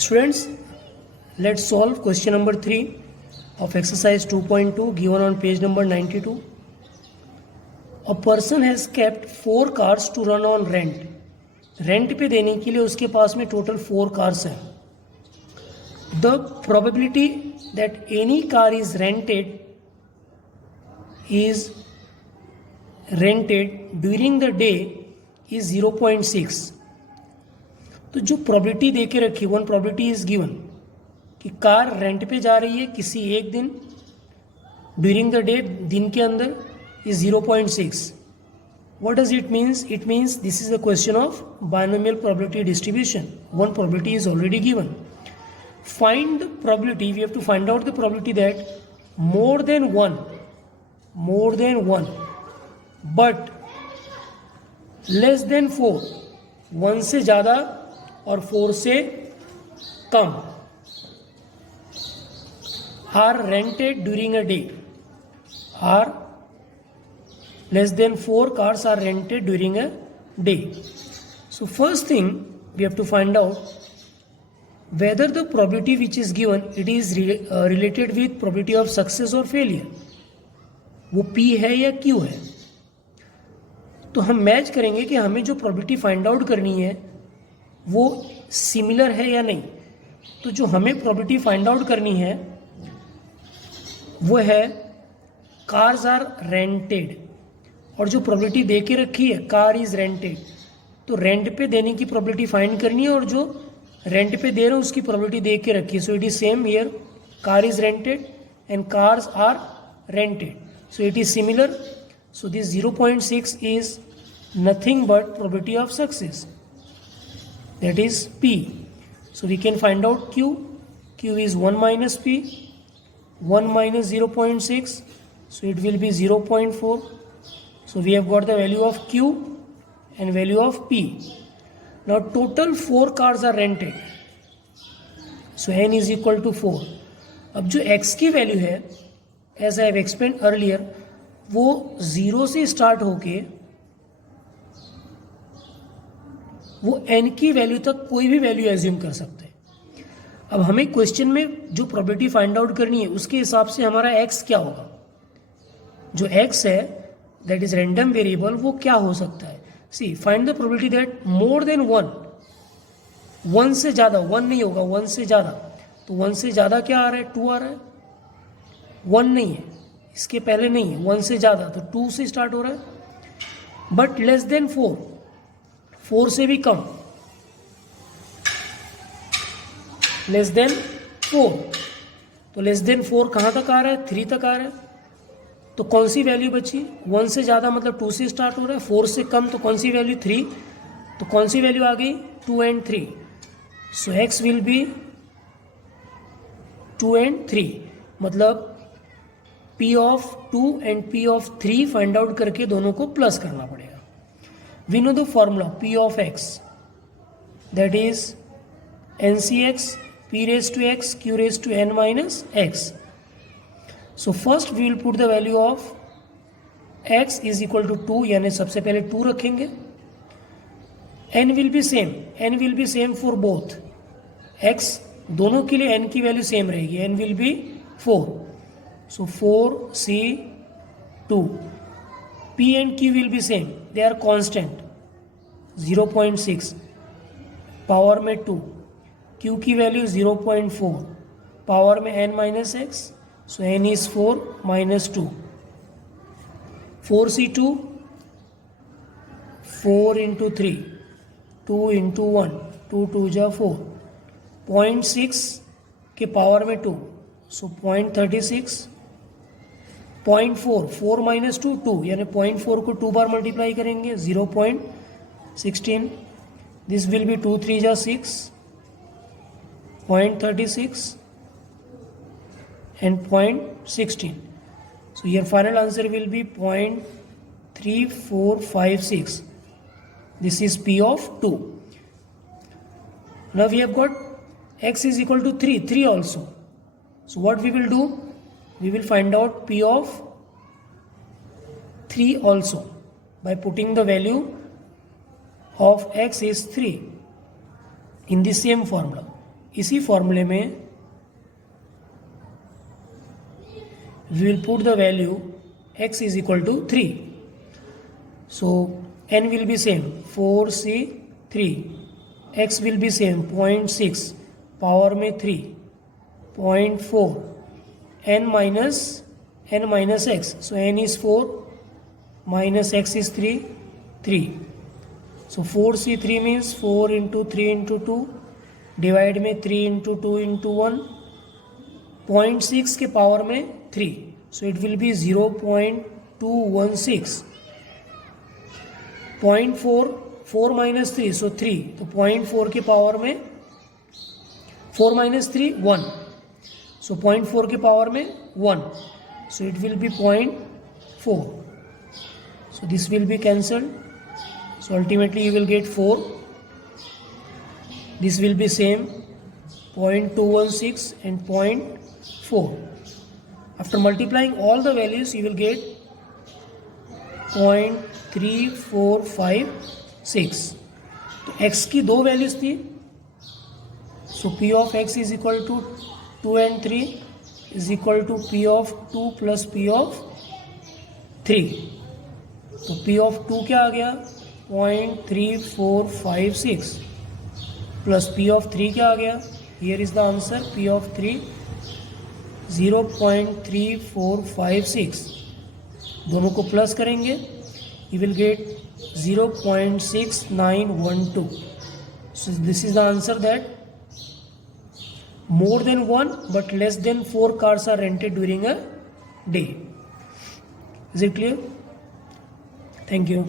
Students, let's solve question number 3 of exercise 2.2 given on page number 92. A person has kept 4 cars to run on rent. Rent पे देने के लिए उसके पास में total 4 cars हैं. The probability that any car is rented during the day is 0.6. तो जो probability दे के रखी, वन प्रॉबिलिटी इज गिवन कि कार रेंट पे जा रही है किसी एक दिन ड्यूरिंग द डे, दिन के अंदर, is 0.6. what does it means? It means this is the question of binomial probability distribution. One probability is already given. Find the probability, we have to find out the probability that more than one but less than 4, 1 से ज़्यादा और 4 से कम are rented during a day. Are less than 4 cars are rented during a day. So first thing we have to find out whether the probability which is given it is related with probability of success or failure. वो P है या Q है. तो हम match करेंगे कि हमें जो probability फाइंड आउट करनी है वो सिमिलर है या नहीं. तो जो हमें probability फाइंड आउट करनी है वो है कार्स आर रेंटेड, और जो प्रोबेबिलिटी दे के रखी है कार इज रेंटेड, तो रेंट पे देने की प्रोबेबिलिटी फाइंड करनी है और जो रेंट पे दे रहे हैं उसकी प्रोबेबिलिटी दे के रखी है. So it is same here, car is rented and cars are rented, so it is similar. So this 0.6 is nothing but probability of success, that is P. So we can find out Q. Q is 1 minus P, 1 minus 0.6, so it will be 0.4. So we have got the value of Q and value of P. Now total 4 cars are rented, so n is equal to 4. अब जो x की value है, as I have explained earlier, वो 0 से start होके वो n की value तक कोई भी वैल्यू एज्यूम कर सकते हैं. अब हमें क्वेश्चन में जो प्रोबेबिलिटी फाइंड आउट करनी है उसके हिसाब से हमारा x क्या होगा. जो x है दैट इज रैंडम वेरिएबल, वो क्या हो सकता है. C find the probability that more than 1 से ज़्यादा, 1 नहीं होगा, 1 से ज़्यादा. तो 1 से ज़्यादा क्या आ रहा है, 2 आ रहा है. 1 नहीं है, इसके पहले नहीं है. 1 से ज़्यादा तो 2 से स्टार्ट हो रहा है. बट लेस देन 4 से भी कम, लेस देन 4. तो लेस देन 4 कहाँ तक आ रहा है, 3 तक आ रहा है. तो कौन सी वैल्यू बची, 1 से ज़्यादा मतलब 2 से स्टार्ट हो रहा है, 4 से कम तो कौन सी वैल्यू, 3. तो कौन सी वैल्यू आ गई, 2 and 3. So x will be 2 and 3. मतलब p of 2 and p of 3 find out करके दोनों को प्लस करना पड़ेगा. We know the formula p of x, that is NCx p raised to x q raised to n minus x. So first we will put the value of x is equal to 2, यानी सबसे पहले 2 रखेंगे. n will be same for both. x दोनों के लिए n की value same रहेगी, n will be 4. So 4c 2. p and q will be same, they are constant, 0.6 power में 2. q की वैल्यू 0.4 पावर में n minus x, so n is 4 minus 2. 4c2, 4 into 3, 2 into 1, 2 2 जा 4. 0.6 के power में 2, सो 0.36. 0.4, 4 minus 2 2, यानी 0.4 को 2 बार multiply करेंगे, 0.16. This will be 2 3 जा 6, 0.36 and 0.16. So your final answer will be 0.3456. This is P of 2. Now we have got x is equal to 3 also. So what we will do? We will find out P of 3 also by putting the value of x is 3 in the same formula. इसी फॉर्मूले में we will put the value x is equal to 3. So n will be same 4c3, x will be same 0.6, power में 3, 0.4, n minus x. So n is 4 minus x is 3. So 4c3 means 4 into 3 into 2, divide में 3 into 2 into 1, 0.6 के power में 3. So it will be 0.216. 0.4, 4 minus 3, so 3. तो 0.4 के power में 4 minus 3, 1. So 0.4 के power में 1. So it will be 0.4. So this will be cancelled. So ultimately you will get 4. This will be same 0.216 and 0.4. After multiplying all the values, you will get 0.3456. तो x की दो values थी. So p of x is equal to 2 and 3 is equal to p of 2 plus p of 3. तो p of 2 क्या आ गया 0.3456 plus p of 3 क्या आ गया. Here is the answer. p of 3 0.3456. दोनों को प्लस करेंगे, you will get 0.6912. So this is the answer, that more than 1 but less than 4 cars are rented during a day. Is it clear? Thank you.